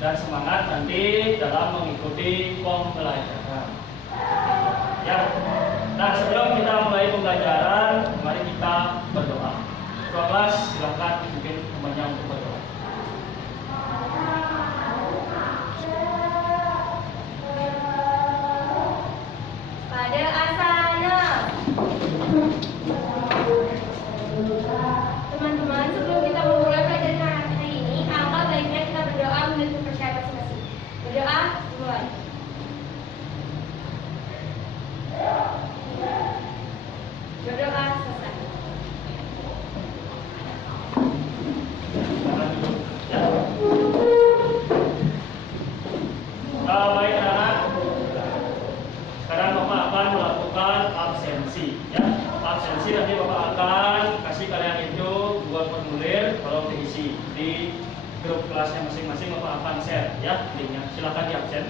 dan semangat nanti dalam mengikuti pembelajaran. Ya. Nah, sebelum kita mulai pembelajaran, mari kita berdoa. Ketua kelas, silakan mungkin temannya untuk berdoa. Pada asana. Teman-teman, sebelum kita memulai pelajaran hari ini, alangkah baiknya kita berdoa menutup persiapan masing-masing. Berdoa, mulai. Berdoa, selesai. Baik anak, sekarang Bapak akan melakukan absensi. Ya, absensi nanti Bapak akan kasih kalian itu 2 formulir, tolong diisi di grup kelasnya masing-masing. Bapak akan share ya linknya. Silakan di absen.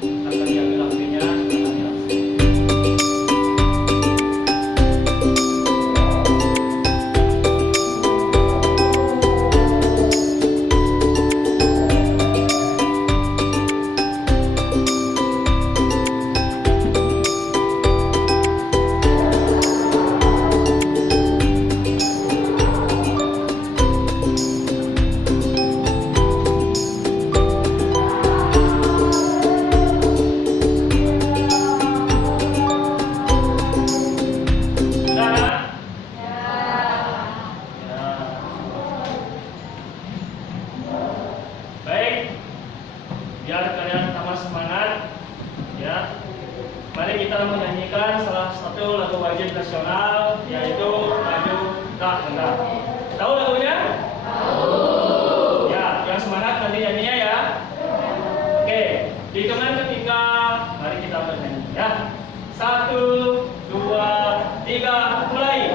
Akan diambil HP-nya, silakan di absen. Biar kalian tambah semangat, ya. Mari kita menyanyikan salah satu lagu wajib nasional, yaitu lagu Tak Kenal. Tahu lagunya? Tahu. Ya, yang semangat nanti nyanyinya ya. Oke, di hitungan ketiga, mari kita bernyanyi ya. 1, 2, 3, mulai.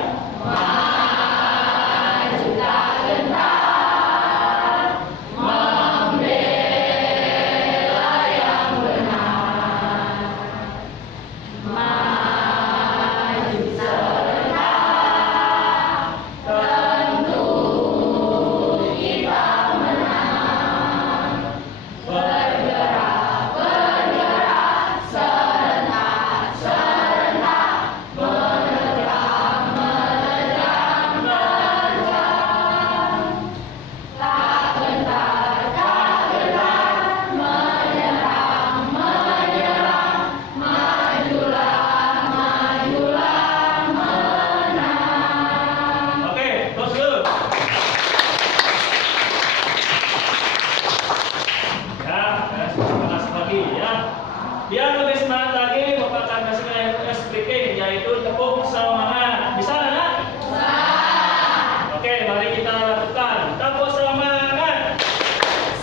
Biar lebih semangat lagi, Bapak akan kasih kalian speaking, yaitu tepuk semangat. Bisa nggak? Bisa. Oke, mari kita lakukan. Tepuk semangat.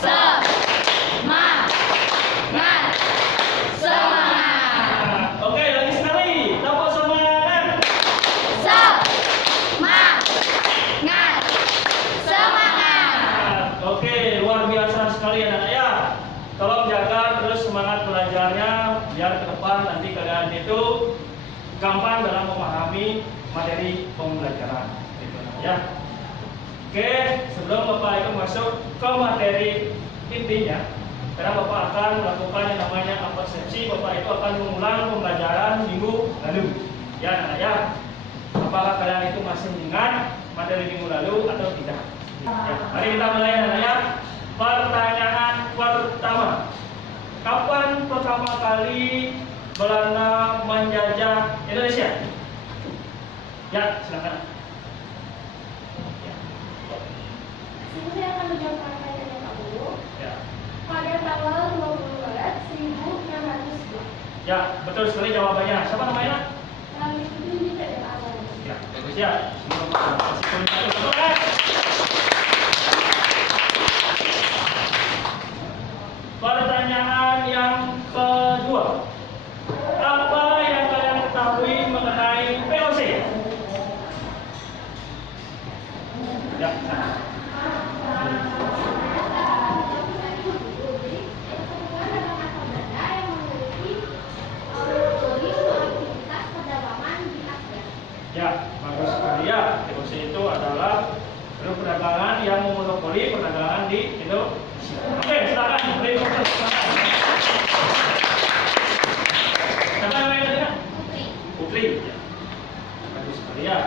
Semangat. Semangat. Oke, lagi sekali. Tepuk semangat. Semangat. Semangat. Oke, luar biasa sekali anak-anak ya. Tolong jaga terus semangat belajarnya, biar ke depan nanti kalian itu gampang dalam memahami materi pembelajaran. Gitu, ya. Oke, sebelum Bapak itu masuk ke materi intinya, karena Bapak akan melakukan yang namanya absensi, Bapak itu akan mengulang pembelajaran minggu lalu. Ya, anak-anak ya. Apakah kalian itu masih ingat materi minggu lalu atau tidak? Ya, mari kita mulai anak-anak ya. Pertanyaan pertama, kapan pertama kali Belanda menjajah Indonesia? Ya, silakan. Ya. Saya akan menjawab pertanyaan kamu. Ya. Pada tanggal 20 Maret 1602. Ya, betul sekali jawabannya. Siapa namanya? Itu tidak ada apa. Ya, bagus ya. Semoga betul. Pertanyaan yang kedua, apa yang kalian ketahui mengenai VOC? Ya, sana. Ya, bagus sekali ya. VOC itu adalah Oke, silakan beri tepuk tangan. Siapa namanya tadi? Putri. Ya. Bagus sekali ya.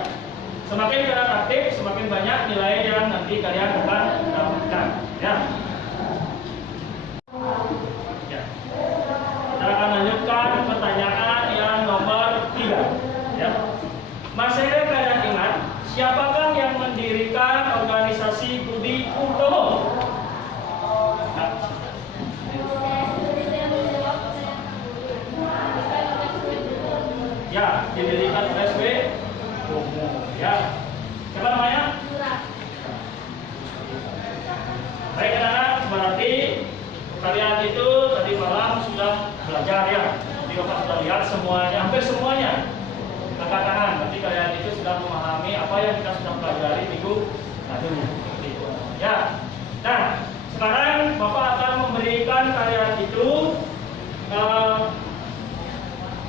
Semakin kalian aktif, semakin banyak nilai yang nanti kalian akan dapatkan. Ya. Ya. Kita akan lanjutkan pertanyaan yang nomor 3. Ya. Masih kalian ingat siapakah yang mendirikan organisasi Budi Utomo? Ya, didirikan SW Utomo. Ya. Siapa namanya? Baik anak-anak, berarti kalian itu tadi malam sudah belajar ya. Jadi Bapak sudah lihat semuanya, hampir semuanya. Angkat tangan, berarti kalian itu sudah memahami apa yang kita sudah pelajari minggu lalu. Ya. Nah, sekarang Bapak akan memberikan kalian itu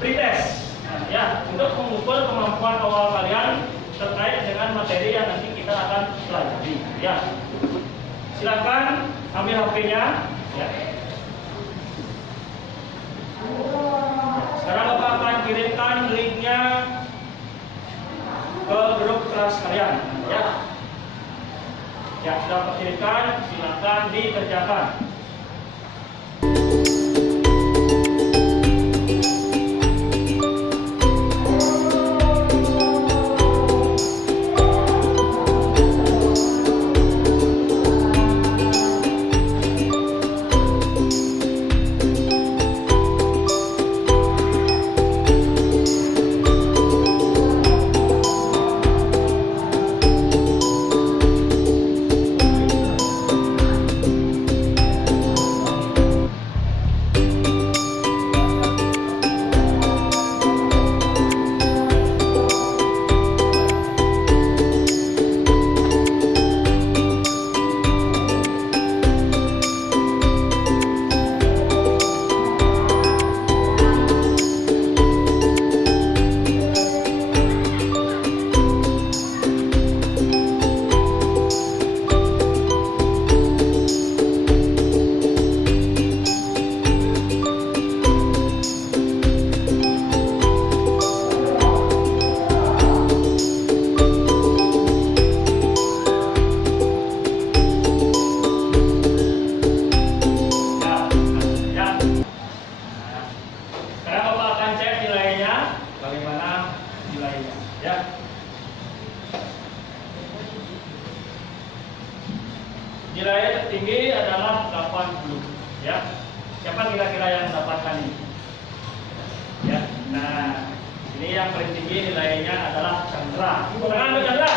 pretest. Nah, ya, untuk mengukur kemampuan awal kalian terkait dengan materi yang nanti kita akan pelajari. Ya. Silakan ambil HP-nya. Ya. Sekarang Bapak akan kirimkan linknya ke grup kelas kalian. Ya. Ya, sudah kirimkan, silakan dikerjakan. Nilai tertinggi adalah 80. Ya. Siapa kira-kira yang mendapatkan ini? Ya. Nah, ini yang paling tinggi nilainya adalah Chandra. Tangan untuk Chandra.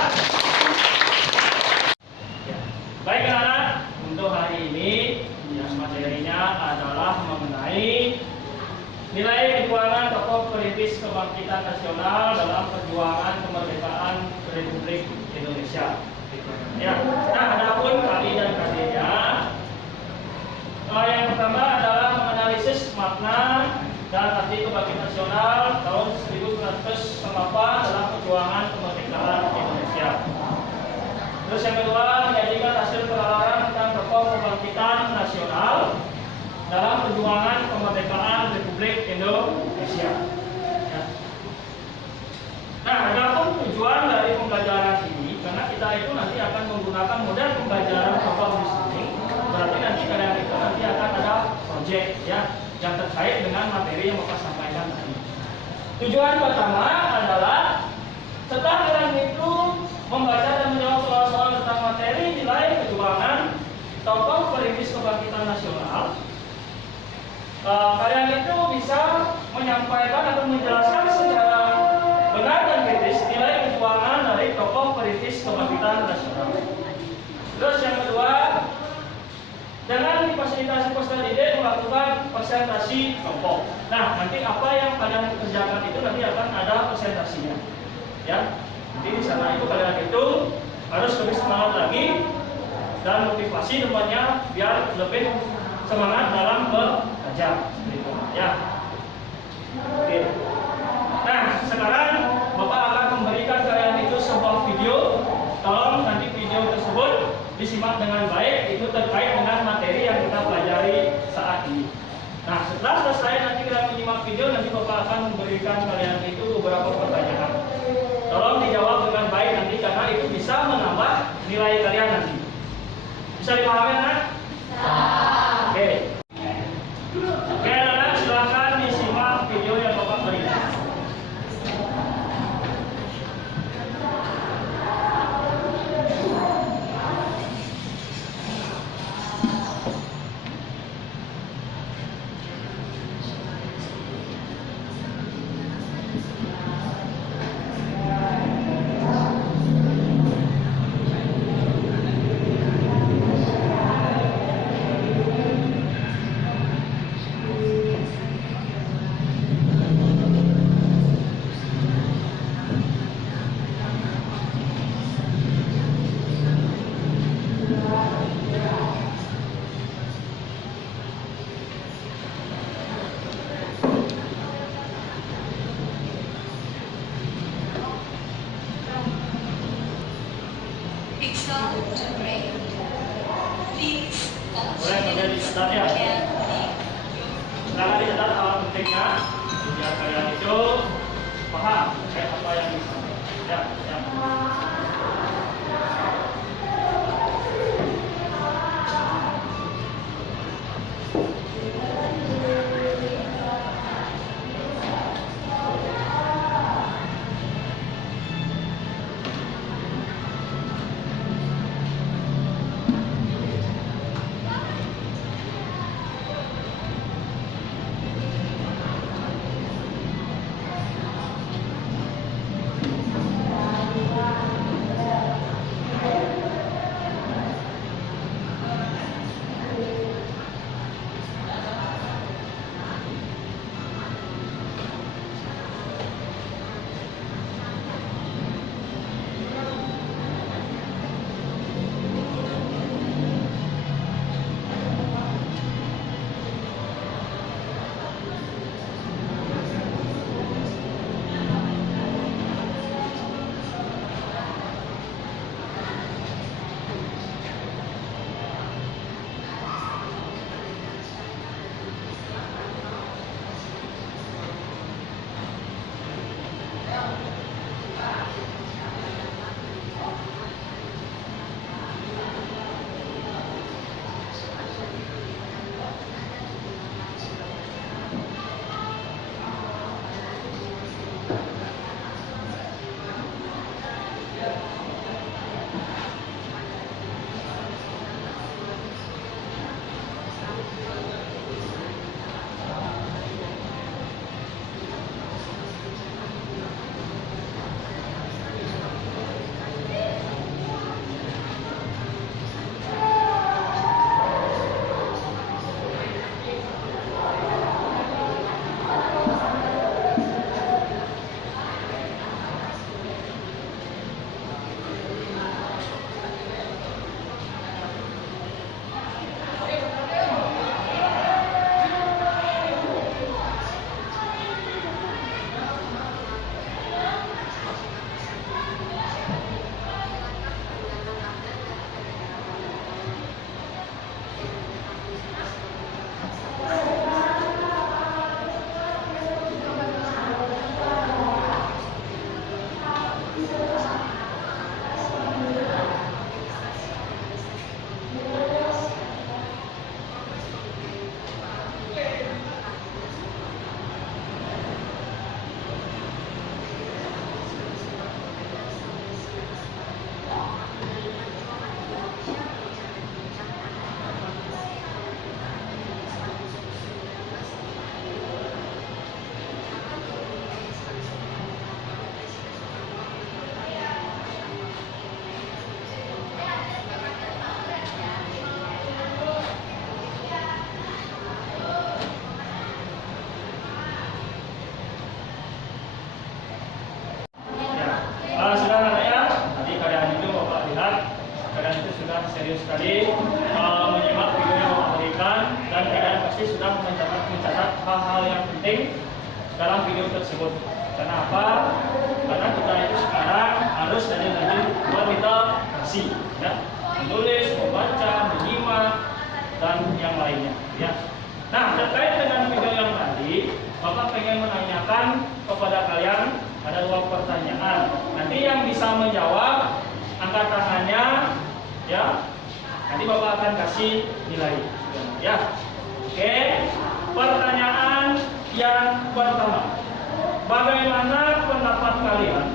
Ya. Baik anak-anak, untuk hari ini yang materinya adalah mengenai nilai perjuangan tokoh perintis kebangkitan nasional dalam perjuangan kemerdekaan Republik Indonesia. Ya, nah adapun kali dan KD-nya, yang pertama adalah menganalisis makna dan arti kebangkitan nasional tahun 1948 dalam perjuangan kemerdekaan Indonesia. Terus yang kedua, menyajikan hasil penalaran tentang tokoh kebangkitan nasional dalam perjuangan kemerdekaan Republik Indonesia. Ya. Nah, adapun tujuan dari pembelajaran ini, karena kita itu nanti akan menggunakan model pembelajaran problem listening, berarti nanti kalian itu nanti akan ada project ya yang terkait dengan materi yang Bapak sampaikan tadi. Tujuan pertama adalah setelah kalian itu membaca dan menjawab soal-soal tentang materi nilai perjuangan tokoh perintis kebangkitan nasional, kalian itu bisa menyampaikan atau menjelaskan secara benar dan kritis nilai perjuangan dari tokoh perintis kebangkitan nasional. Terus yang kedua, dengan difasilitasi peserta didik melakukan presentasi kelompok. Nah, nanti apa yang kalian kerjakan itu nanti akan ada presentasinya. Ya, jadi di sana itu kalian itu harus lebih semangat lagi dan motivasi temannya biar lebih semangat dalam belajar. Gitu. Ya. Oke. Nah, sekarang Bapak akan memberikan kalian itu sebuah video. Tolong nanti video tersebut disimak dengan baik, itu terkait dengan materi kemudian dicatat ya. Silakan dicatat hal pentingnya biar kalian itu paham kayak apa yang disampaikan. Ya, ya. Sudah anak ya, tadi kalian itu Bapak lihat, kalian itu sudah serius sekali menyimak video yang Bapak berikan dan kalian pasti sudah mencatat hal-hal yang penting dalam video tersebut. Karena apa? Karena kita itu sekarang harus dari buat kita bersih, ya, menulis, membaca, menyimak dan yang lainnya, ya. Nah, terkait dengan video yang tadi, Bapak pengen menanyakan kepada kalian ada 2 pertanyaan. Nanti yang bisa menjawab angkat tangannya, ya. Nanti Bapak akan kasih nilai, ya. Oke. Pertanyaan yang pertama, bagaimana pendapat kalian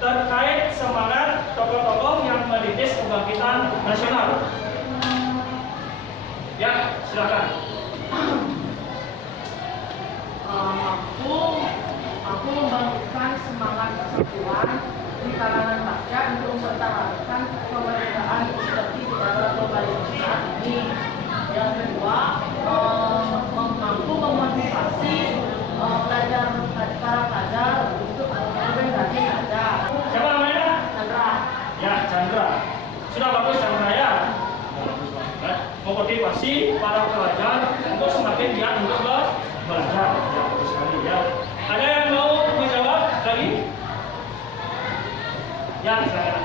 terkait semangat tokoh-tokoh yang merintis kebangkitan nasional? Ya, silakan. Aku membangkitkan semangat persatuan di kalangan rakyat untuk mempertahankan kemerdekaan seperti di era globalisasi saat ini. Yang kedua, mampu memotivasi para pelajar untuk lebih rajin belajar. Siapa namanya? Chandra. Ya, Chandra. Sudah bagus Chandra ya. Memotivasi para pelajar untuk semakin giat untuk belajar. Ya, bagus sekali ya. Ada yang mau menjawab lagi? Ya, silakan.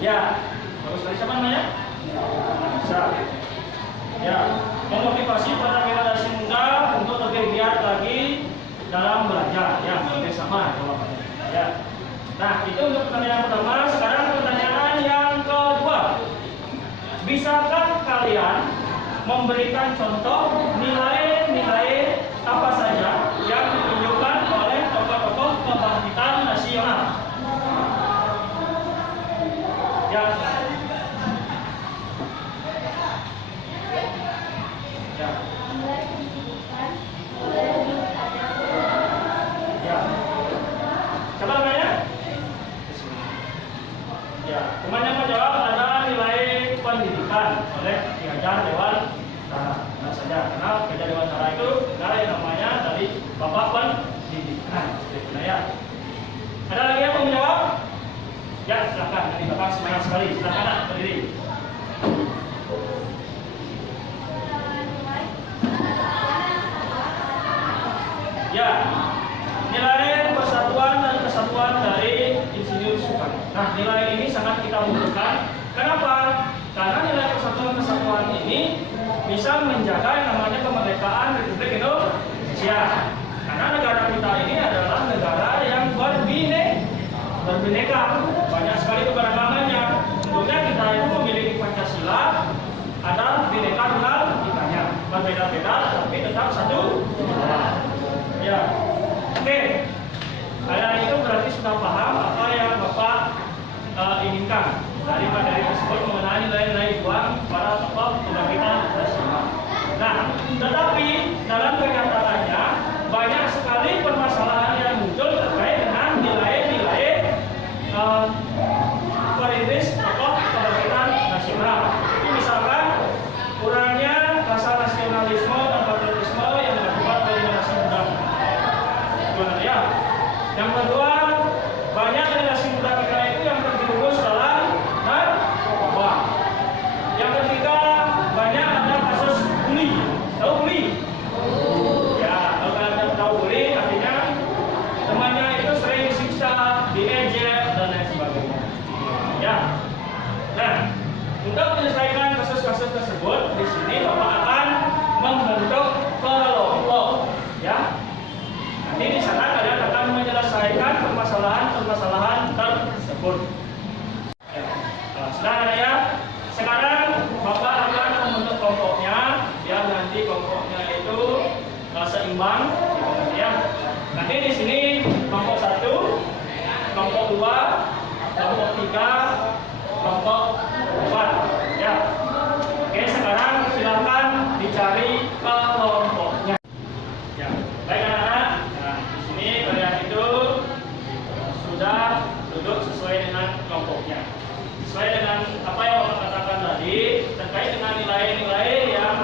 Ya, bagus sekali. Siapa namanya? Bisa. Ya, memotivasi para generasi muda untuk lebih giat lagi dalam belajar. Ya, hampir sama jawabannya. Ya. Nah, itu untuk pertanyaan pertama. Sekarang pertanyaan yang kedua. Bisakah kalian memberikan contoh nilai-nilai apa saja yang ditunjukkan oleh tokoh-tokoh kebangkitan nasional? Ya. Ya. Ya. Siapa namanya? Ya, teman yang menjawab ada nilai pendidikan oleh diajar Dewan Tara. Nah saja, karena kerja Dewan Tara itu negara yang namanya dari Bapak Pendidikan. Nah, ya. Ada lagi yang mau menjawab? Ya, silakan. Nanti Bapak semangat sekali. Silakan, Nak, berdiri. Ya, nilai persatuan dan kesatuan dari Insinyur Soekarno. Nah, nilai ini sangat kita butuhkan. Kenapa? Karena nilai persatuan kesatuan ini bisa menjaga yang namanya kemerdekaan Republik Indonesia. Karena negara kita ini adalah negara yang berbineka, banyak sekali keberagamannya. Tentunya kita itu memiliki Pancasila, ada bineka tunggal ikanya, berbeda-beda tapi tetap satu. Ya, oke. Kalian itu berarti sudah paham apa yang Bapak inginkan dari materi tersebut mengenai nilai-nilai juang para tokoh kebangkitan nasional. Nah, tetapi dalam kenyataannya banyak sekali permasalahan yang muncul terkait dengan nilai-nilai perintis tokoh kebangkitan nasional. Misalkan kurangnya rasa nasionalisme dan patriotisme yang dilakukan oleh generasi muda. Ya. Yang kedua, banyak generasi muda kita itu yang terjerumus dalam narkoba. Yang ketiga, banyak ada kasus bully. Tahu bully? Ya, kalau kalian tahu bully, artinya temannya itu sering disiksa, diejek dan lain sebagainya. Ya. Nah, untuk menyelesaikan kasus-kasus tersebut, di sini Bapak akan membentuk kelompok. Ya. Nanti di sana kalian akan menyelesaikan permasalahan-permasalahan tersebut. Nah, ya. Sekarang Bapak akan membentuk kelompoknya, biar nanti kelompoknya itu seimbang, gitu ya. Nanti di sini kelompok 1, kelompok 2, kelompok 3, kelompok 4. Ya. Oke, sekarang silakan dicari kelompoknya. Ya, baik anak-anak. Nah, di sini kalian itu sudah duduk sesuai dengan kelompoknya. Sesuai dengan apa yang Bapak katakan tadi terkait dengan nilai-nilai yang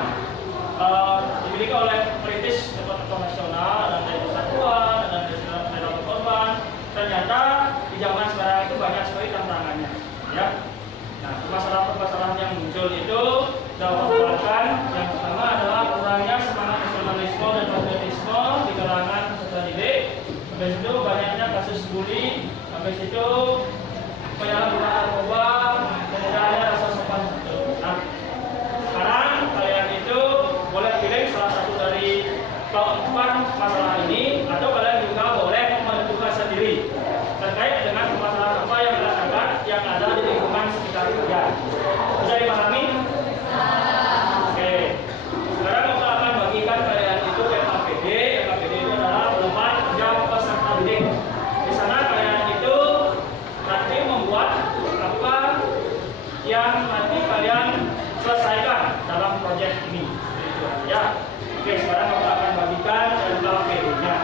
dimiliki oleh perintis tokoh nasional dan dari persatuan dan dari korban. Ternyata di zaman sekarang itu banyak sekali tantangannya. Ya. Nah, permasalahan-permasalahan yang muncul itu dapat yang pertama adalah kurangnya semangat nasionalisme dan patriotisme di kalangan peserta didik. Habis itu banyaknya kasus bully. Habis itu penyalahgunaan narkoba, kemudian ada rasa sopan santun. Nah, sekarang kalian itu boleh pilih salah satu dari keempat masalah ini, atau kalian juga boleh menentukan sendiri terkait dengan permasalahan apa yang dirasakan yang ada di lingkungan sekitar kalian. Bisa dipahami? Oke. Sekarang kita akan bagikan kalian itu LKPD. LKPD itu adalah lembar kerja peserta didik. Di sana kalian itu nanti membuat apa yang nanti kalian selesaikan dalam proyek ini. Ya. Oke, sekarang kita akan bagikan LKPD-nya.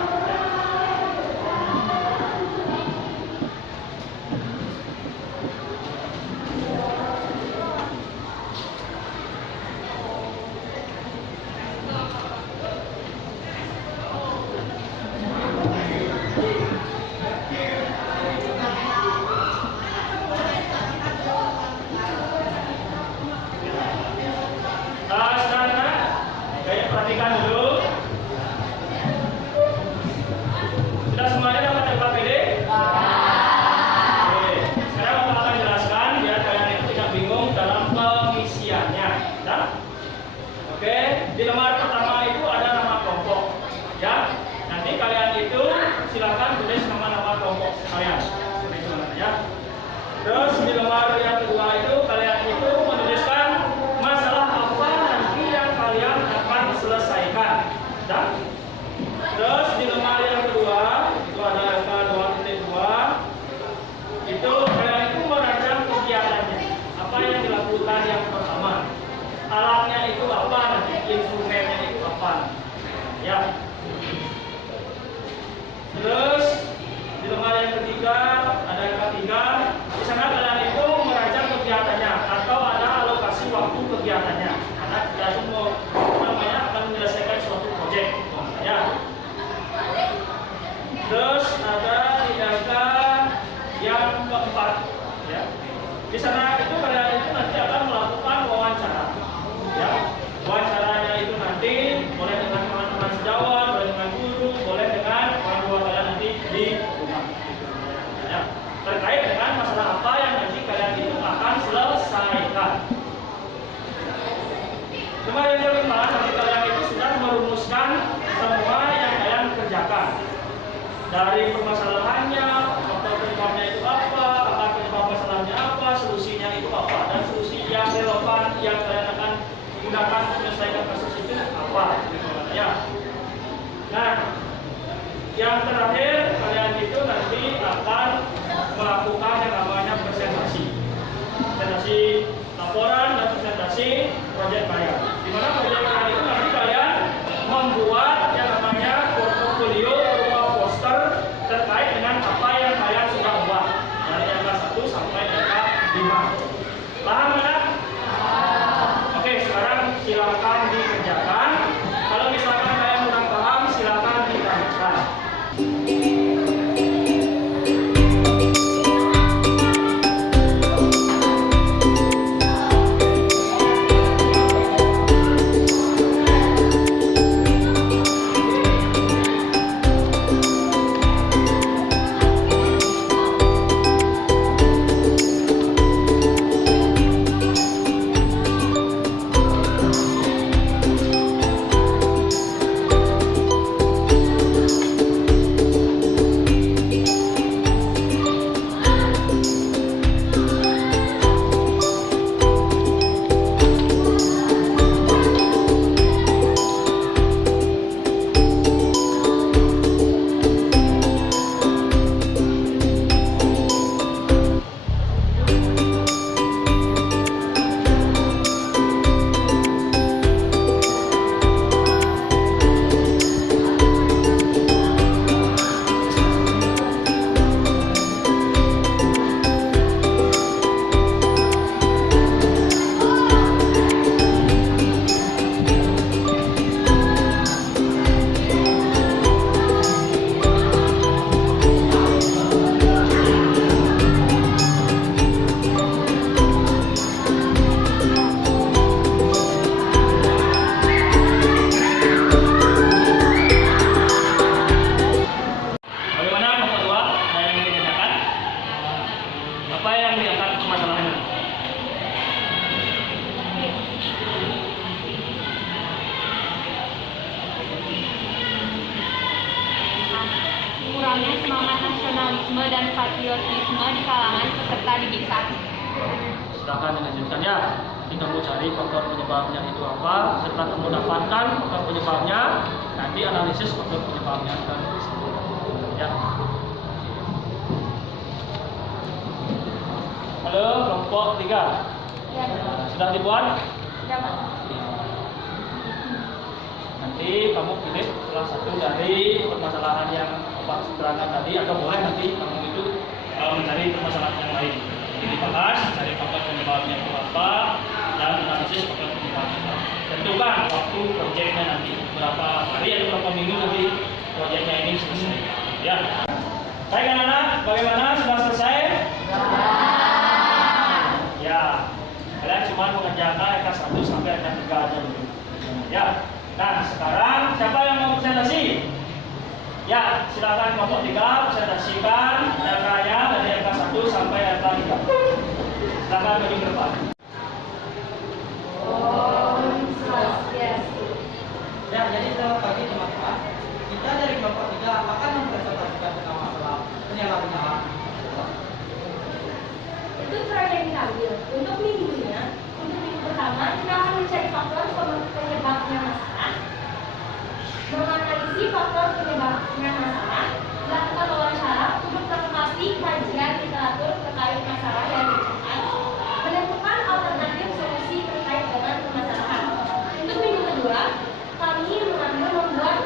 Sekarang, perhatikan dulu. Ya. Terus di lembar yang ketiga ada yang ketiga. Di sana kalian itu merancang kegiatannya atau ada alokasi waktu kegiatannya. Karena kita semua namanya akan menyelesaikan suatu proyek. Ya. Terus ada tindakan yang keempat. Ya. Di sana itu kalian itu nanti akan melakukan wawancara. Ya. Wawancaranya itu nanti boleh dengan teman-teman sejawat, boleh dengan guru, boleh dengan orang tua kalian nanti di rumah. Ya. Terkait dengan masalah apa yang nanti kalian itu akan selesaikan. Kemarin yang kelima, nanti kalian itu sudah merumuskan semua yang kalian kerjakan. Dari permasalahannya, faktor penyebabnya itu apa, akar penyebab masalahnya apa, solusinya itu apa, dan solusi yang relevan yang kalian akan gunakan untuk menyelesaikan kasus itu apa. Ya. Nah, yang terakhir kalian itu nanti akan melakukan yang namanya presentasi laporan dan presentasi proyek kalian. Di mana proyek kalian itu nanti kalian membuat yang namanya portofolio berupa poster terkait dengan apa yang kalian sudah buat dari angka 1 sampai angka 5. Paham kan? Oke, sekarang silakan dikerjakan. Kalau misalkan kalian kurang paham, silakan ditanyakan. Kurangnya semangat nasionalisme dan patriotisme di kalangan peserta didikan. Silakan dilanjutkan ya. Nanti kamu cari faktor penyebabnya itu apa. Setelah kamu dapatkan faktor penyebabnya, nanti analisis faktor penyebabnya tersebut. Ya. Halo, kelompok 3. Ya, Sudah dibuat? ya, Pak. Nanti kamu pilih salah satu dari permasalahan yang Pak terangkan tadi, atau boleh nanti kamu itu mencari permasalahan yang lain. Jadi dibahas, cari faktor penyebabnya itu apa, dan analisis faktor penyebabnya apa. Tentukan waktu proyeknya nanti berapa hari atau berapa minggu nanti proyeknya ini selesai. Ya. Baik anak-anak, bagaimana? Sudah selesai? Ya. Kalian cuma mengerjakan angka 1 sampai angka 3 aja dulu. Ya. Nah, sekarang siapa yang mau presentasi? Ya, silakan kelompok 3 presentasikan angkanya dari angka 1 sampai angka 3. Silakan maju ke depan. Om Swastiastu. Ya, jadi selamat pagi teman-teman. Kita dari kelompok 3 akan mempresentasikan tentang masalah penyalahgunaan. Itu proyek yang diambil. Untuk minggu pertama, kita akan mencari faktor penyebabnya masalah, menganalisis faktor penyebabnya masalah, melakukan wawancara untuk melengkapi kajian literatur terkait masalah yang ditemukan, menentukan alternatif solusi terkait dengan permasalahan. Untuk minggu kedua, kami mengambil membuat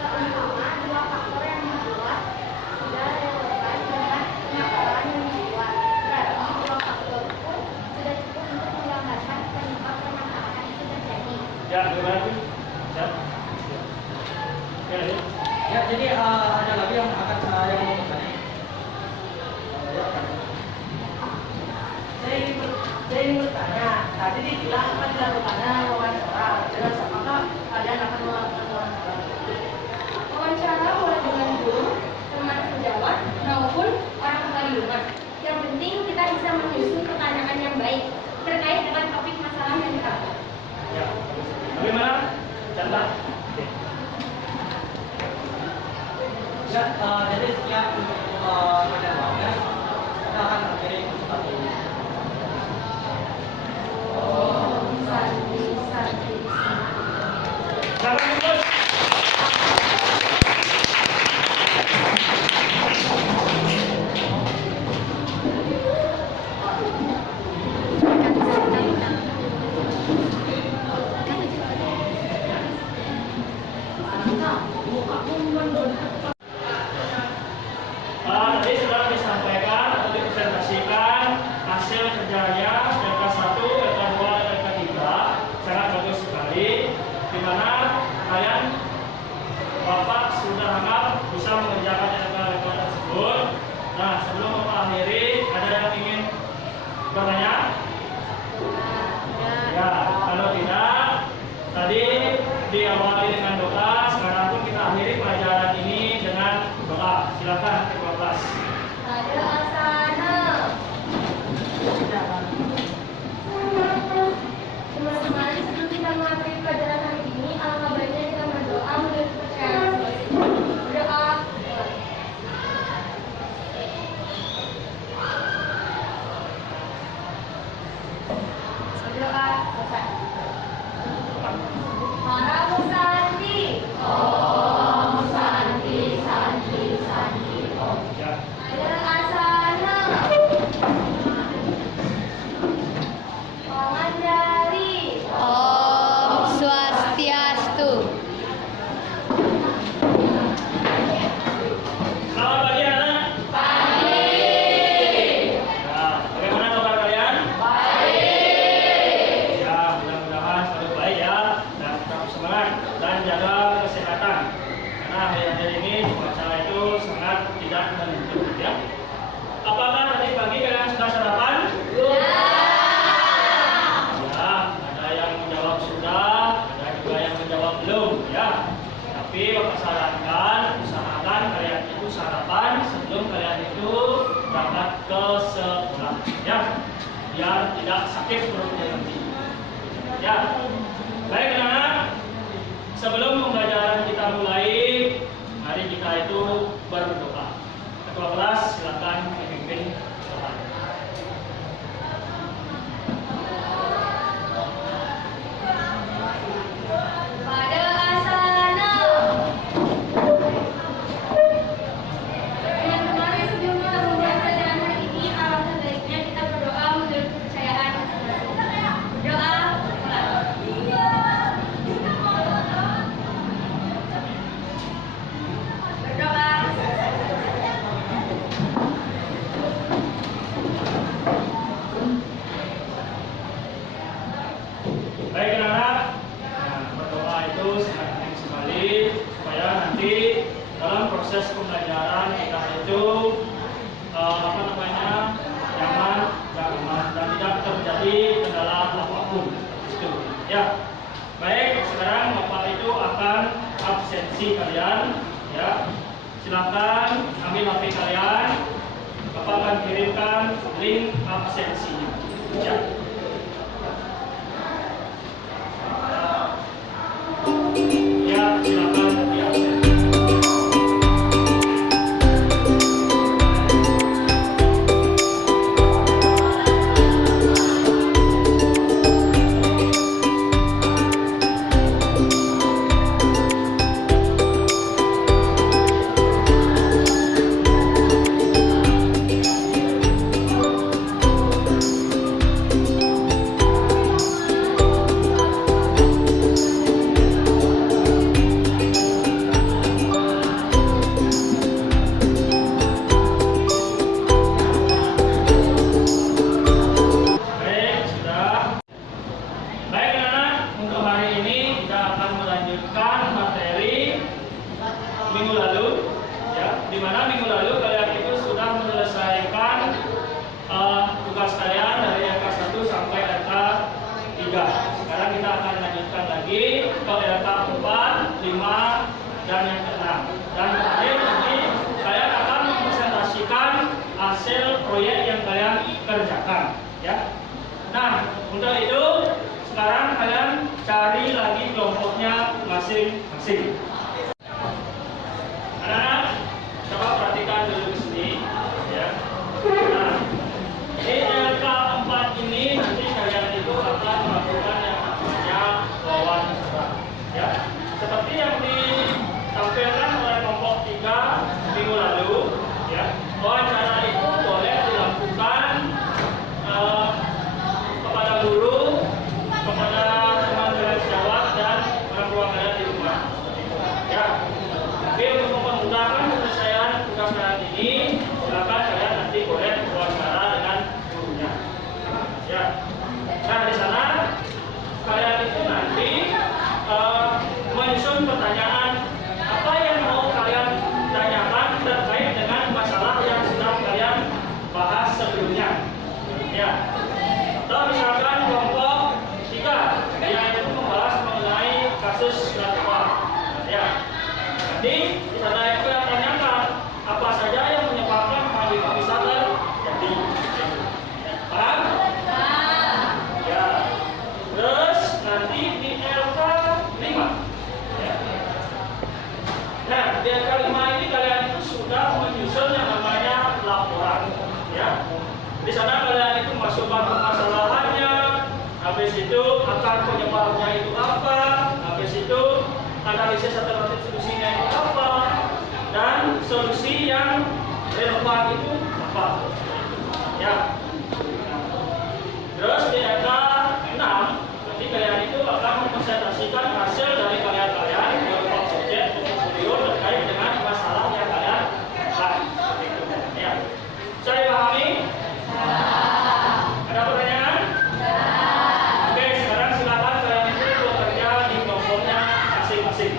Seumpama dua faktor yang membuat sudah relevan dengan permasalahan yang dibuat. Berarti dua faktor pun sudah cukup untuk menggambarkan penyebab permasalahan itu terjadi. Ya, gimana? Ya. Ya, ya. Ya, jadi ada lagi yang akan saya mau bertanya. Saya ingin bertanya, tadi dibilang akan dilakukannya wawancara. Dengan siapakah kalian akan melakukan wawancara? Wawancara boleh dengan guru, teman sejawat, maupun orang tua di rumah. Yang penting kita bisa menyusun pertanyaan yang baik terkait dengan topik masalah yang kita bahas. Ya. Bagaimana? Contoh. Oke. Ya, jadi sekian untuk pertanyaannya. Kita akan mengakhiri konsultasi ini. Silakan terus. Tadi sudah disampaikan atau dipresentasikan hasil kerjanya LK1, LK2, LK3 sangat bagus sekali, di mana kalian Bapak sudah anggap bisa mengerjakan LK tersebut. Nah, sebelum Bapak akhiri, ada yang ingin bertanya? Ya, kalau tidak, tadi diawali dengan doa, sekarang pun kita akhiri pelajaran ini dengan doa. Silakan ketua kelas. Ada asana. Teman-teman, sebelum kita mengakhiri pelajaran hari ini, alangkah baiknya kita berdoa menurut kepercayaan masing-masing. Berdoa. Berdoa. Selesai. Para Musanti. Om Santi, Santi, Santi, Om. Ya. Ada asana. Pengendali. Om Swastiastu. Selamat pagi anak. Pagi. Ya, bagaimana kabar kalian? Baik. Ya, mudah-mudahan selalu baik ya, dan tetap semangat dan jaga kesehatan. Karena hari-hari ini cuaca itu sangat tidak menentu ya. Apakah tadi pagi kalian sudah sarapan? Ya, ada yang menjawab sudah, ada juga yang menjawab belum ya. Tapi Bapak sarankan, usahakan kalian itu sarapan sebelum kalian itu berangkat ke sekolah ya, biar tidak sakit perutnya nanti. Ya, baik anak. Sebelum pembelajaran kita mulai, mari kita itu berdoa. Ketua kelas silakan memimpin doa. Pada asana. Teman-teman, sebelum kita memulai pelajaran hari ini, alangkah baiknya kita berdoa menurut kepercayaan masing-masing. Berdoa. Berdoa. Baik anak-anak, nah, berdoa itu sangat penting sekali supaya nanti dalam proses pembelajaran kita itu nyaman, aman dan tidak terjadi kendala apapun. Itu ya. Baik, sekarang Bapak itu akan absensi kalian ya. Silakan ambil HP kalian. Bapak akan kirimkan link absensinya ya. Ya, silakan diabsen. kerjakan, ya. Nah, untuk itu sekarang kalian cari lagi kelompoknya masing-masing. Anak-anak, coba perhatikan dulu di sini, ya. Nah, di LK 4 ini nanti kalian itu akan melakukan yang namanya wawancara, ya. Seperti yang ditampilkan oleh kelompok 3 minggu lalu, ya. Wawancara itu boleh dilakukan kepada guru, kepada teman sejawat dan orang tua kalian di rumah. Ya. Oke, untuk memudahkan penyelesaian tugas kalian ini, silakan kalian nanti boleh wawancara dengan gurunya. Ya. Nah, di sana kalian itu nanti menyusun pertanyaan apa yang mau kalian tanyakan terkait dengan masalah yang sudah kalian bahas sebelumnya. Ya. Atau misalkan kelompok 3 yang itu membahas mengenai kasus narkoba. Ya. Nanti di sana itu yang tanyakan apa saja yang menyebabkan hal itu bisa terjadi. Paham? Ya. Terus nanti di LK 5. Ya. Nah, di LK 5 ini kalian itu sudah menyusun yang namanya laporan. Ya. Di sana kalian itu masukkan permasalahannya, habis itu akar penyebabnya itu apa, habis itu analisis alternatif solusinya itu apa, dan solusi yang relevan itu apa. Ya. Terus di LK 6 nanti kalian itu akan mempresentasikan hasil dari kalian berupa proyek portfolio terkait dengan masalah yang kalian bahas. Ya. Bisa dipahami? Ada pertanyaan? Oke, sekarang silakan kalian itu bekerja di kelompoknya masing-masing.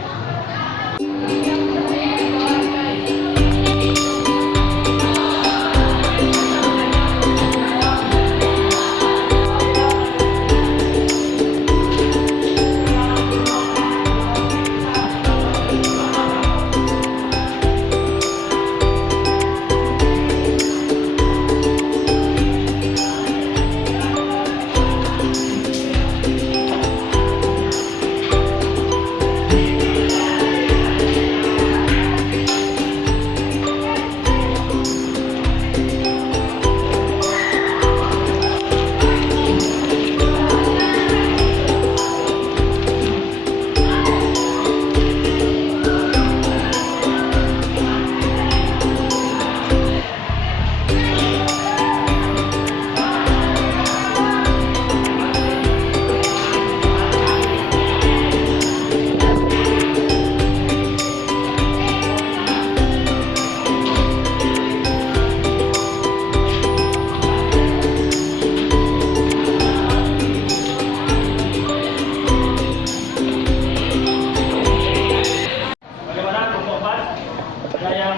Bagaimana kelompok 4? Ada yang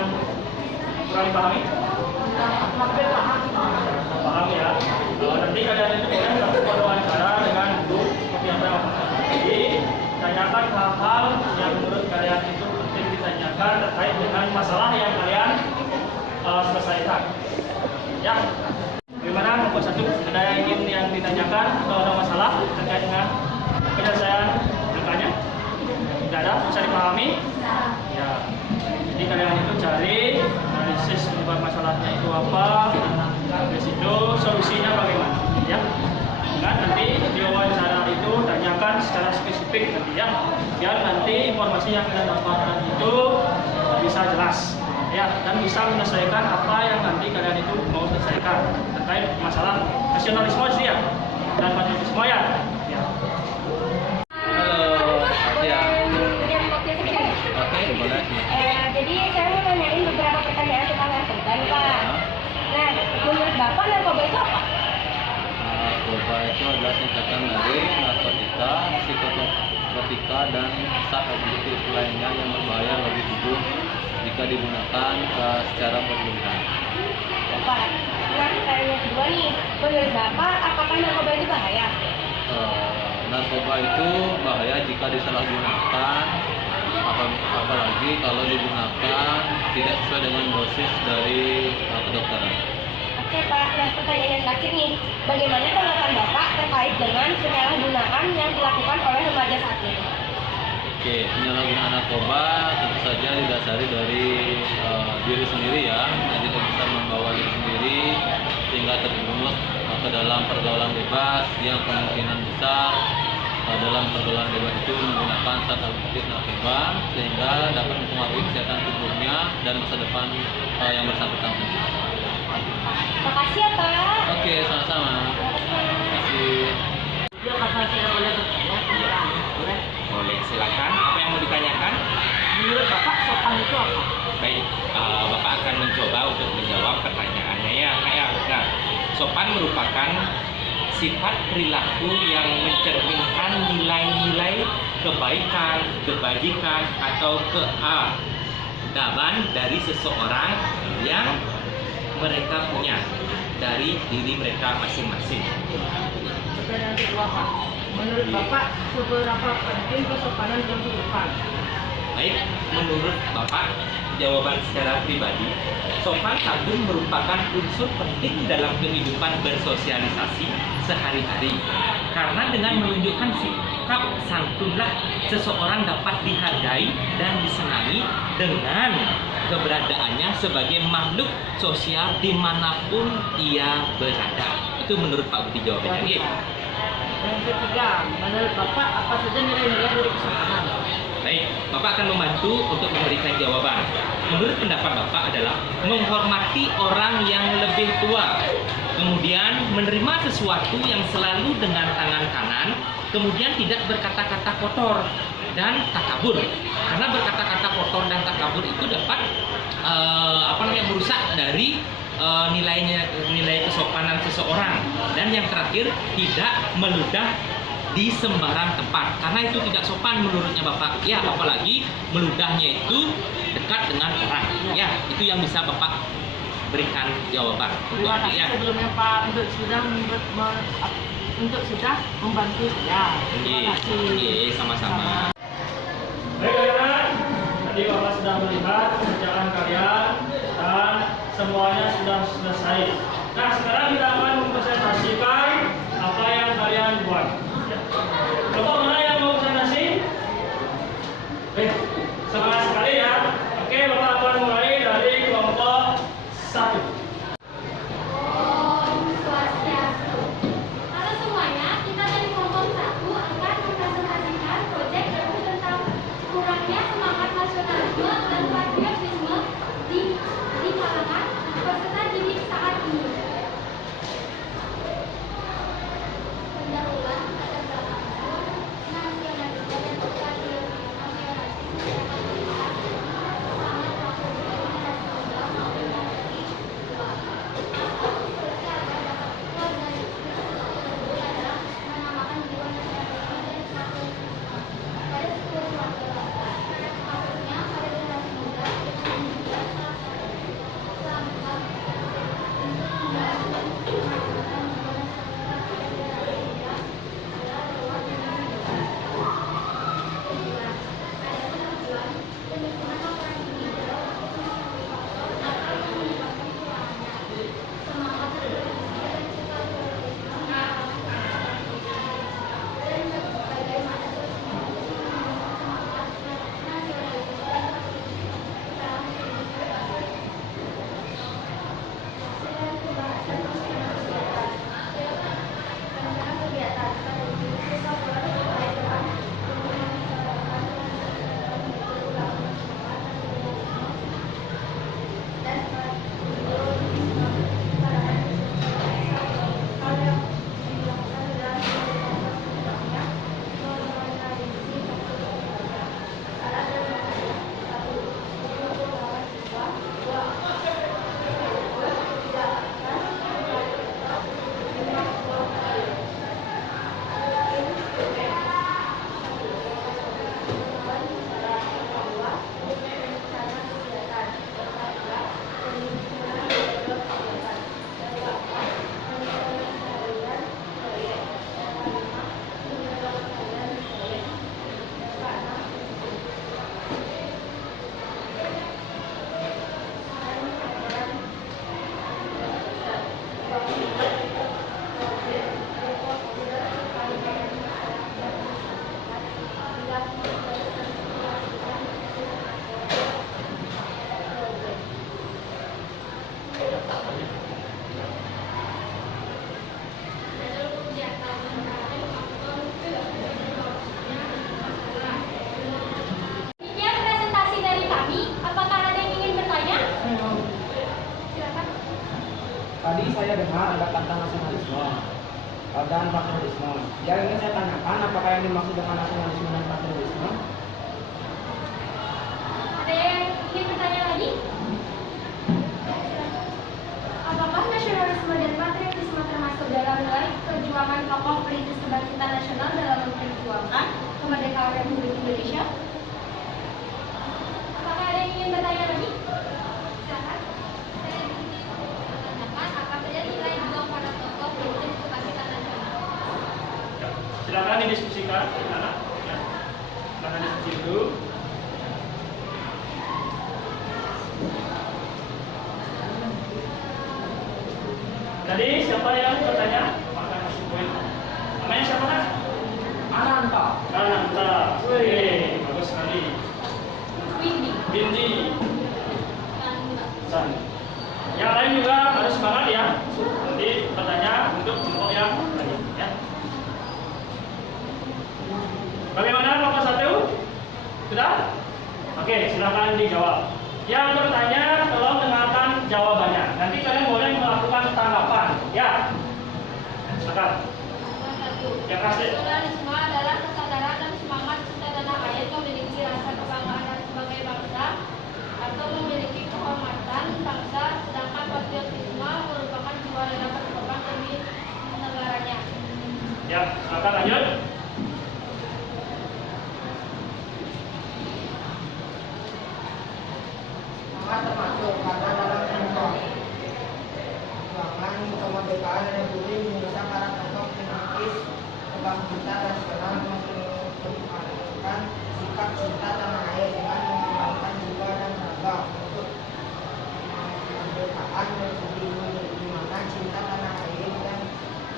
kurang dipahami? Paham ya. Nanti kalian itu boleh melakukan wawancara dengan guru seperti apa yang tadi. Tanyakan hal-hal yang menurut kalian itu penting ditanyakan terkait dengan masalah yang kalian selesaikan. Ya. Bagaimana kelompok 1? Ada yang ingin yang ditanyakan atau ada masalah terkait dengan penyelesaian angkanya? Tidak ada, bisa dipahami? Ya. Jadi kalian itu cari analisis penyebab masalahnya itu apa, habis itu solusinya bagaimana, ya. Kan nanti di wawancara itu tanyakan secara spesifik nanti ya, biar nanti informasi yang kalian dapatkan itu bisa jelas, ya, dan bisa menyelesaikan apa yang nanti kalian itu mau selesaikan terkait masalah nasionalisme ya dan patriotisme ya. Ya. Jadi saya mau nanyain beberapa pertanyaan tentang narkoba nih Pak. Nah, menurut Bapak narkoba itu apa? Narkoba itu adalah singkatan dari narkotika, psikotropika, dan zat adiktif lainnya yang berbahaya bagi tubuh jika digunakan secara berlebihan. Bapak, nah pertanyaan kedua nih, menurut Bapak apakah narkoba itu bahaya? Narkoba itu bahaya jika disalahgunakan, apalagi kalau digunakan tidak sesuai dengan dosis dari kedokteran. Oke Pak, nah pertanyaan yang terakhir nih, bagaimana tanggapan Bapak terkait dengan penyalahgunaan yang dilakukan oleh remaja saat ini? Oke, penyalahgunaan narkoba tentu saja didasari dari diri sendiri ya. Jadi tidak bisa membawa diri sendiri sehingga terjerumus ke dalam pergaulan bebas yang kemungkinan besar dalam pergaulan bebas itu menggunakan zat adiktif narkoba sehingga dapat mempengaruhi kesehatan tubuhnya dan masa depan yang bersangkutan sendiri. Makasih ya Pak. Oke, sama-sama. Terima kasih. Ya kakak saya boleh bertanya? Iya. Boleh. Boleh, silakan. Apa yang mau ditanyakan? Menurut Bapak sopan itu apa? Baik, Bapak akan mencoba untuk menjawab pertanyaannya ya, Kak ya. Nah, sopan merupakan sifat perilaku yang mencerminkan nilai-nilai kebaikan, kebajikan, atau keadaban dari seseorang yang mereka punya dari diri mereka masing-masing. Pertanyaan kedua Pak, menurut Bapak seberapa penting kesopanan dalam kehidupan? Baik, menurut Bapak, jawaban secara pribadi, sopan santun merupakan unsur penting dalam kehidupan bersosialisasi sehari-hari. Karena dengan menunjukkan sikap santunlah seseorang dapat dihargai dan disenangi dengan keberadaannya sebagai makhluk sosial dimanapun ia berada. Itu menurut Pak Budi jawabannya. Yang ketiga, menurut Bapak apa saja nilai-nilai dari kesopanan? Baik, Bapak akan membantu untuk memberikan jawaban. Menurut pendapat Bapak adalah menghormati orang yang lebih tua, kemudian menerima sesuatu yang selalu dengan tangan kanan, kemudian tidak berkata-kata kotor dan takabur. Karena berkata-kata kotor dan takabur itu dapat merusak dari nilai kesopanan seseorang. Dan yang terakhir, tidak meludah di sembarang tempat, karena itu tidak sopan menurutnya Bapak ya, apalagi meludahnya itu dekat dengan orang ya. Itu yang bisa Bapak berikan jawaban. Terima kasih Ya. sebelumnya Pak untuk sudah membantu saya. Terima kasih. Iya, sama-sama. Baik anak-anak, tadi Bapak sudah melihat kerjaan kalian dan semuanya sudah selesai. Nah, sekarang kita akan mempresentasikan apa yang kalian buat. Kelompok mana yang mau presentasi? Semangat sekali ya. Oke, Bapak akan mulai dari kelompok 1. Om Swastiastu. Halo semuanya, kita dari kelompok 1 akan mempresentasikan proyek tentang kurangnya semangat nasionalisme dan patriotisme di kalangan peserta didik saat ini. tadi saya dengar ada kata nasionalisme dan patriotisme. Yang ingin saya tanyakan, apakah yang dimaksud dengan nasionalisme dan patriotisme? Ada yang ingin bertanya lagi? Apakah nasionalisme dan patriotisme termasuk dalam nilai perjuangan tokoh perintis kebangkitan nasional dalam memperjuangkan kemerdekaan Republik Indonesia? Apakah ada yang ingin bertanya lagi? Silakan. Saya ingin menanyakan apa saja nilai juang para tokoh perintis kebangkitan nasional. Ya, silakan didiskusikan, anak. Ya. Silakan diskusi dulu. Tadi siapa yang bertanya? Maka kasih poin. Namanya siapa kan? Ananta. Ananta. Wih, bagus sekali. Windy. Bindi. Kanda. San. Yang lain juga harus semangat ya. Nanti bertanya untuk kelompok yang lain ya. Bagaimana kelompok 1? Sudah? Oke, silakan dijawab. Yang bertanya tolong dengarkan jawabannya. Nanti kalian boleh melakukan tanggapan. Ya. Silakan. Yang kasih. Nasionalisme adalah kesadaran dan semangat kita tanah air memiliki rasa kebanggaan dan sebagai bangsa atau memiliki kehormatan bangsa, sedangkan patriotisme merupakan jiwa rela berkorban demi negaranya. Ya, silakan lanjut. Semangat termasuk karena dalam perjuangan kemerdekaan Republik Indonesia para tokoh perintis kebangkitan nasional memperjuangkan sikap cinta tanah air dengan mengorbankan jiwa dan raga untuk kemerdekaan Republik di mana cinta tanah air dan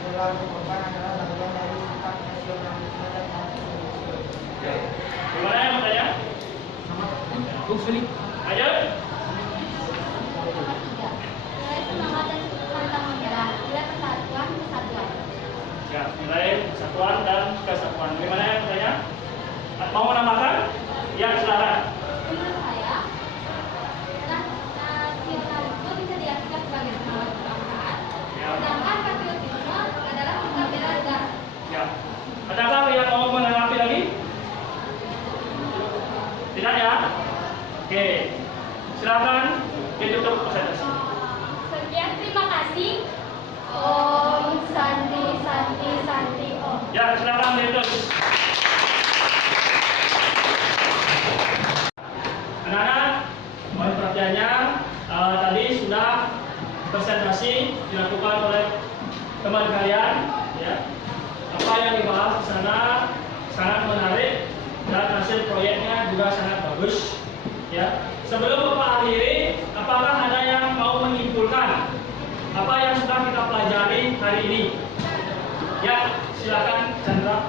rela berkorban adalah bagian dari sikap nasionalisme dan patriotisme. Gimana yang bertanya? Bung Suli. Ayo. Nomor 3. Nilai semangat dan pantang menyerah, nilai persatuan kesatuan. Ya, nilai persatuan dan kesatuan. Bagaimana yang bertanya? Mau menambahkan? Ya, silakan. Menurut saya, nasionalisme bisa diartikan sebagai semangat kebangsaan, Ya. sedangkan patriotisme adalah sikap bela negara. Ya. Adakah yang mau menanggapi lagi? Tidak ya? Oke. Silakan ditutup presentasi. Sekian, terima kasih. Om Santi Santi Santi Om. Ya, silakan ditutup. Anak-anak, mohon perhatiannya. Tadi sudah presentasi dilakukan oleh teman kalian. Ya. Apa yang dibahas di sana sangat menarik dan hasil proyeknya juga sangat bagus. Ya. Sebelum Bapak akhiri, apakah ada yang mau menyimpulkan apa yang sudah kita pelajari hari ini? Ya, silakan Chandra.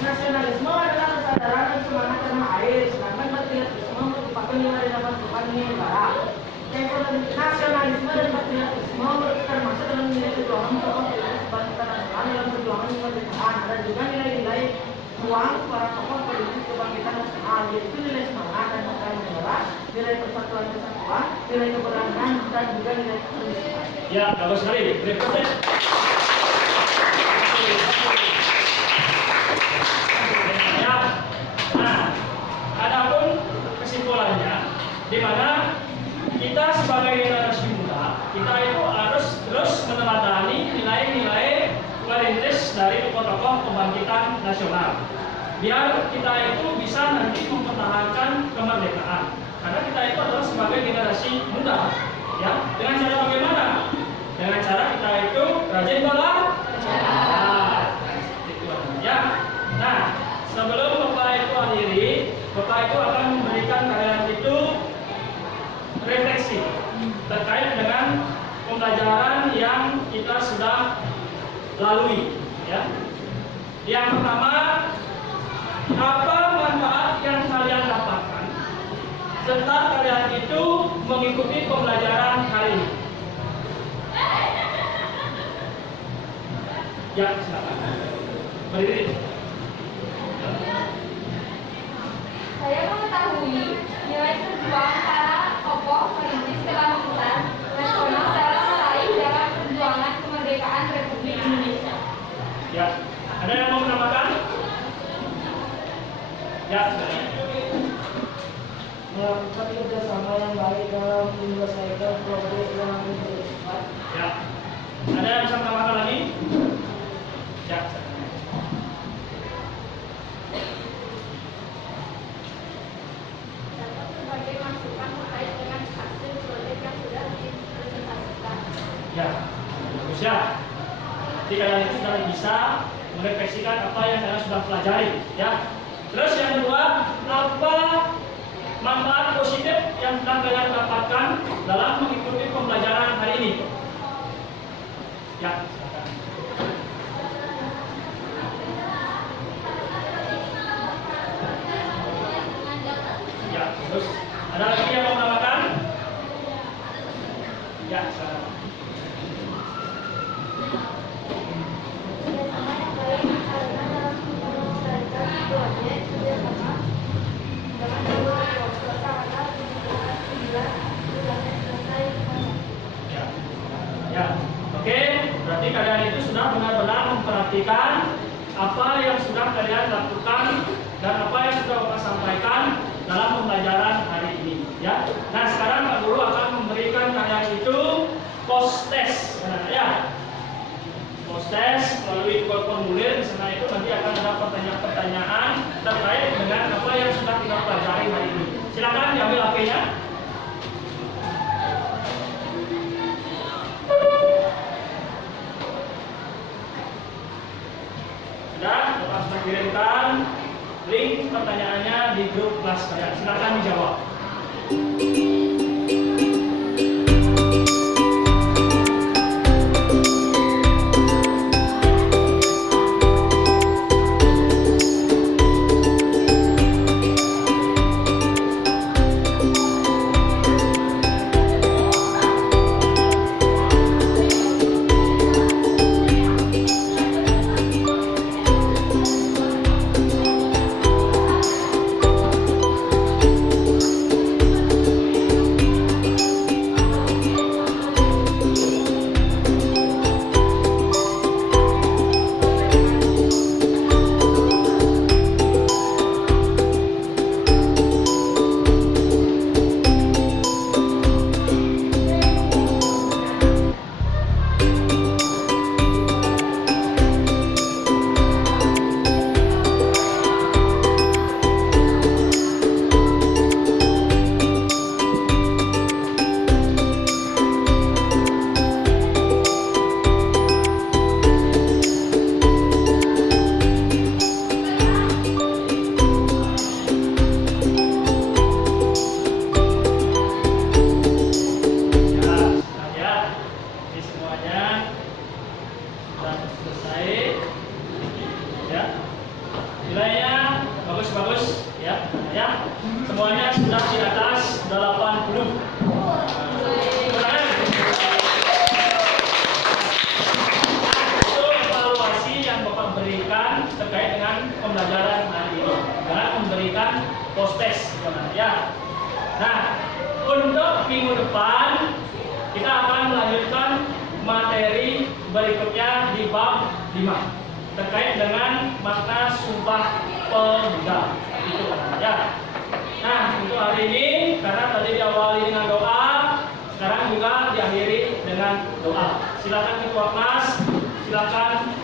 Nasionalisme adalah kesadaran dan semangat tanah air, sedangkan patriotisme merupakan nilai dapat berkorban demi negara. Nasionalisme dan patriotisme termasuk dalam nilai perjuangan tokoh perintis kebangkitan nasional dalam perjuangan kemerdekaan. Ada juga nilai-nilai ruang para tokoh perintis kebangkitan nasional, yaitu nilai semangat dan pantang menyerah, nilai persatuan kesatuan, nilai keberanian, dan juga nilai keberanian. Ya, bagus sekali. Berikutnya. Ya. Nah, adapun kesimpulannya, di mana kita sebagai generasi muda, kita itu harus terus meneladani nilai-nilai perintis dari tokoh-tokoh kebangkitan nasional. Biar kita itu bisa nanti mempertahankan kemerdekaan. Karena kita itu adalah sebagai generasi muda. Ya, dengan cara bagaimana? Dengan cara kita itu rajin belajar. Ya. Nah, sebelum Bapak itu akhiri, Bapak itu akan memberikan kalian itu refleksi terkait dengan pembelajaran yang kita sudah lalui. Ya. Yang pertama, apa manfaat yang kalian dapatkan setelah kalian itu mengikuti pembelajaran hari ini? Ya, silakan. Berdiri. Saya mengetahui nilai perjuangan para tokoh perintis kebangkitan nasional dalam meraih dalam Ya. Melakukan kerjasama yang baik dalam menyelesaikan proyek yang bersifat. Ya. Ada yang bisa menambahkan lagi? Ya. Dapat sebagai masukan terkait dengan hasil proyek yang sudah dipresentasikan. Ya. Bagus ya. Jadi kalian itu sudah bisa merefleksikan apa yang kalian sudah pelajari, ya. Terus yang kedua, apa manfaat positif yang telah kalian dapatkan dalam mengikuti pembelajaran hari ini? Ya, silakan. Ya, terus ada lagi yang mau menambahkan? Ya, silakan. Kerjasama yang baik karena dalam menyelesaikan proyek kerjasama dengan dua kelompok sarana hubungan 9 sudah selesai. Ya. Ya. Oke, berarti kalian itu sudah benar-benar memperhatikan apa yang sudah kalian lakukan dan apa yang sudah Bapak sampaikan dalam pembelajaran hari ini, ya. Nah, sekarang Pak Guru akan memberikan kalian itu post test, ya. Post test melalui formulir. Di sana itu nanti akan ada pertanyaan-pertanyaan terkait dengan apa yang sudah kita pelajari hari ini. Silakan diambil HP-nya. Sudah, Bapak sudah kirimkan link pertanyaannya di grup kelas kalian. Silakan dijawab. Semuanya sudah di atas 80. Itu evaluasi yang Bapak berikan terkait dengan pembelajaran hari ini. Karena memberikan post test, ya. Nah, untuk minggu depan kita akan melanjutkan materi berikutnya di bab 5 terkait dengan makna sumpah pemuda. Itu ya. Nah, untuk hari ini karena tadi diawali dengan doa, sekarang juga diakhiri dengan doa. Silakan ketua kelas, silakan